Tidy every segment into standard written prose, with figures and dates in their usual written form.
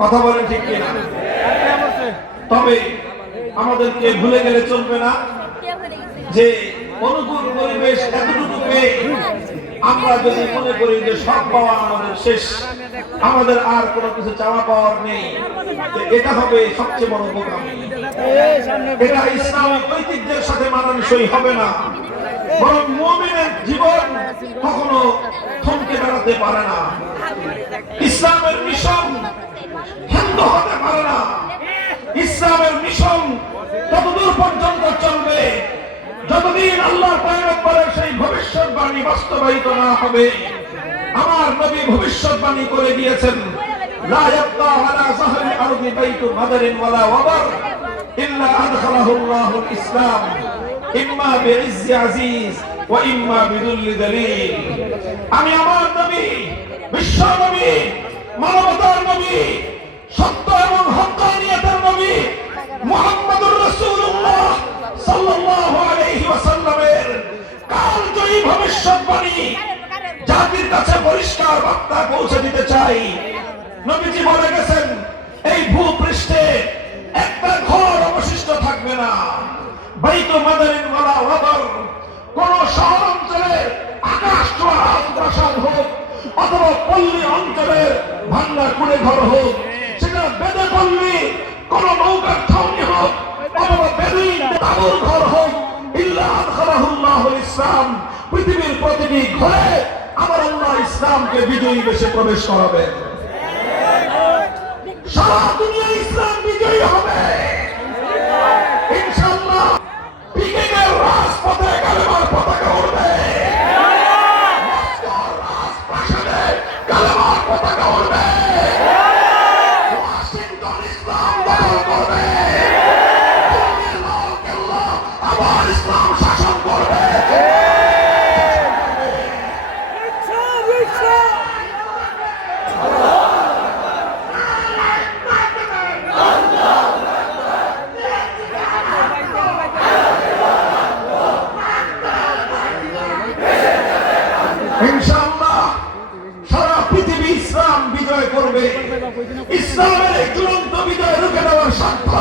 কথা বলেন ঠিক কিনা? তবে আমাদেরকে ভুলে গেলে চলবে না যে অনুকূল পরিবেশ এতটুকু পেয়ে আমরা যদি মনে করি যে সব পাওয়া আমাদের শেষ, আমাদের আর কোনো কিছু চাওয়া পাওয়ার নেই, এটা হবে সবচেয়ে বড় বোকামি। এটা ইসলামিক ঐতিহ্যের সাথে মানানসই হবে না। বরং মুমিনের জীবন কখনো থমকে দাঁড়াতে পারে না। ইসলামের মিশন ক্ষুণ্ণ হতে পারে না। ইসলামের মিশন ততদূর পর্যন্ত চলবে যতদিন আল্লাহর পয়গম্বরের সেই ভবিষ্যৎবাণী বাস্তবায়িত না হবে। আমার নবী ভবিষ্যৎবাণী করে দিয়েছেন, লা ইয়াবকা আলা যাহরিল আরদি বাইতু মাদারিন ওয়ালা ওয়াবার ইল্লা আদখালাহু আল্লাহুল ইসলাম ইম্মা বিইজ্জি আজিজ ওয়া ইম্মা বিযুল্লি যালিল। আমি আমার নবী, বিশ্ব নবী, মানবতার নবী, সত্য এবং হক্কানিয়তের নবী মুহাম্মদুর রাসূলুল্লাহ সাল্লাল্লাহু আলাইহি ওয়াসাল্লামের কালজয়ী ভবিষ্যৎবাণী জাতির কাছে পরিষ্কার বার্তা পৌঁছে দিতে চাই। নবীজি বলে গেছেন, এই ভূপৃষ্ঠে একটা ঘর অবশিষ্ট থাকবে না। বাইতু মাদারিন ওয়ালা ওয়াবার, কোন শহর অঞ্চলের আকাশ ছোঁয়া রাজপ্রাসাদ হোক অথবা পল্লী অঞ্চলের ভাঙ্গা কুড়ে ঘর হোক, সেটা বেদে পল্লী কোন নৌকার ছাউনি হোক অথবা বেদুইন তাঁবুর ঘর হোক, ইল্লা আদখালাহুল্লাহুল ইসলাম, পৃথিবীর প্রতিটি ঘরে আমার আল্লাহ ইসলামকে বিজয়ী বেশে প্রবেশ করাবেন। সারা দুনিয়া ইসলাম বিজয়ী হবে ইনশাআল্লাহ। পিকেটের রাজপথে কালেমার পতাকা উড়বে, মস্কোর রাজপ্রাসাদে কালেমার পতাকা উড়বে, ওয়াশিংটন ইসলাম দখল করবে, দিল্লির লাল কেল্লা আবার ইসলাম শাসন করবে। ইনশাআল্লাহ সারা পৃথিবী ইসলাম বিজয় করবে। ইসলামের এই চূড়ান্ত বিজয় রুখে দেওয়ার সাধ্য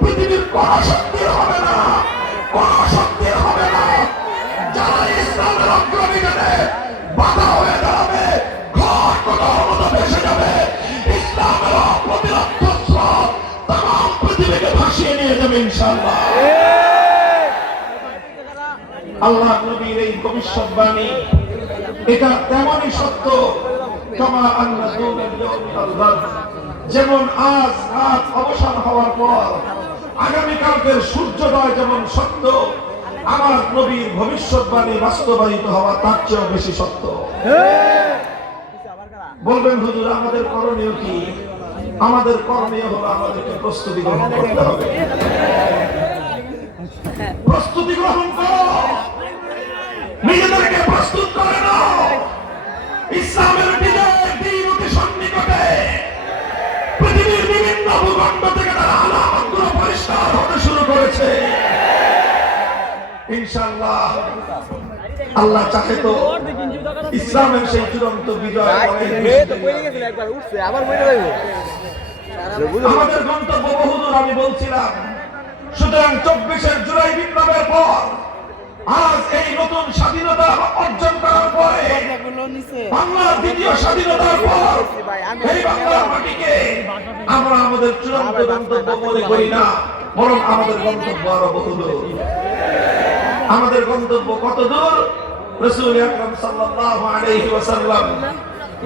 পৃথিবীর কোন শক্তির হবে না, কোন শক্তির হবে না। যারা ইসলামের অগ্রবিজনে বাধা হয়ে দাঁড়াবে, ঘর কোথাও মতো ভেসে যাবে। ইসলামের অপ্রতিরোধ্য স্রোত তাম পৃথিবীকে ভাসিয়ে নিয়ে যাবে ইনশাআল্লাহ। আল্লাহ নবীর এই ভবিষ্যৎবাণী এটা তেমনই সত্য যেমন আজ রাত অবসান হওয়ার পর আগামীকালকের সূর্যোদয় যেমন সত্য, আমার নবীর ভবিষ্যৎবাণী বাস্তবায়িত হওয়া তার চেয়েও বেশি সত্য। বলবেন হুজুর আমাদের করণীয় কি? আমাদের করণীয় হলো আমাদেরকে প্রস্তুতি গ্রহণ করতে হবে। প্রস্তুতি গ্রহণ করো, নিজেদেরকে প্রস্তুত করে নাও। ইসলামের বিজয়ের দিন অতি সন্নিকটে। পৃথিবীর বিভিন্ন ভূখণ্ড থেকে তারা আলামতগুলো পরিষ্কার হতে শুরু করেছে। ইনশাআল্লাহ আল্লাহ চাহে তো ইসলামের সেই চূড়ান্ত বিজয় আমাদের গন্তব্য বহুদূর। আমি বলছিলাম, সুতরাং 24 জুলাই বিপ্লবের পর আজ এই নতুন স্বাধীনতা অর্জন করার পরে বাংলার দ্বিতীয় স্বাধীনতার পর এই বাংলার মাটিকে আমরা আমাদের চূড়ান্ত গন্তব্য মনে করি না, বরং আমাদের গন্তব্য আরো বহুদূর। আমাদের গন্তব্য কত দূর? রাসূল আকরাম সাল্লাল্লাহু আলাইহি ওয়াসাল্লাম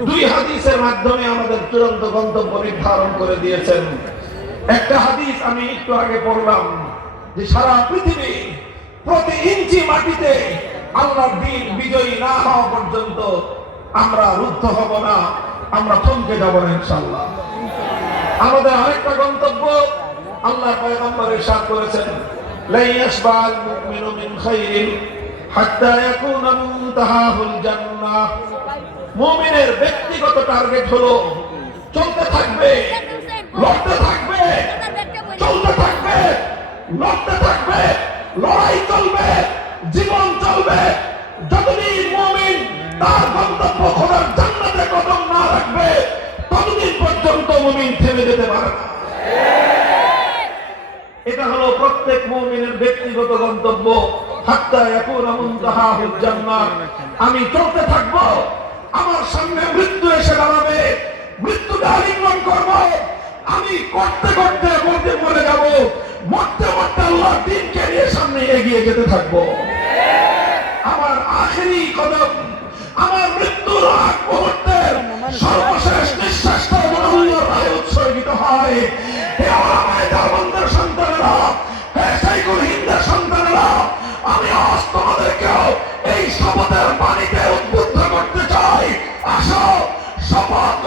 2 হাদিসের মাধ্যমে আমাদের চূড়ান্ত গন্তব্য নির্ধারণ করে দিয়েছেন। একটা হাদিস আমি একটু আগে পড়লাম যে সারা পৃথিবী প্রতি ইঞ্চি মাটিতে আল্লাহর দ্বীন বিজয়ী না হওয়া পর্যন্ত আমরা রুদ্ধ হব না, আমরা থমকে যাব না ইনশাআল্লাহ। আমাদের আরেকটা গন্তব্য আল্লাহ পয়গম্বর ইরশাদ করেছেন, লা ইয়াশবাল মুমিনু মিন খাইরিন হাত্তা ইয়াকুনা মুনতাহাহুল জান্নাহ। মুমিনের ব্যক্তিগত টার্গেট হলো চলতে থাকবে, লড়তে থাকবে, চলতে থাকবে, লড়তে থাকবে, লড়াই চলবে, জীবন চলবে। যতদিন মুমিন তার গন্তব্য খোদার জান্নাতে কদম না রাখবে ততদিন পর্যন্ত মুমিন থেমে যেতে পারে না। এটা হলো প্রত্যেক মুমিনের ব্যক্তিগত গন্তব্য। হাত্তা ইয়াকুনা মুনতাহাহুল জান্নাহ, আমি চলতে থাকবো, আমার সামনে মৃত্যু এসে দাঁড়াবে, মৃত্যুকে আলিঙ্গন করব, আমি করতে করতে মরে যাব, মরতে মরতে আল্লাহর দ্বীনকে নিয়ে সামনে এগিয়ে যেতে থাকবো। আমার আখেরি কদম, আমার মৃত্যুর আগ মুহূর্তের সর্বশেষ নিঃশ্বাসটা যেন আল্লাহর রাহে উৎসর্গিত হয়। হে ওলামায়ে দেওবন্দের সন্তানেরা, হে শাইখুল হিন্দের সন্তানেরা, আমি আজ তোমাদেরকেও এই শপথের বাণীতে উদ্বুদ্ধ করতে চাই। আসো, শপথ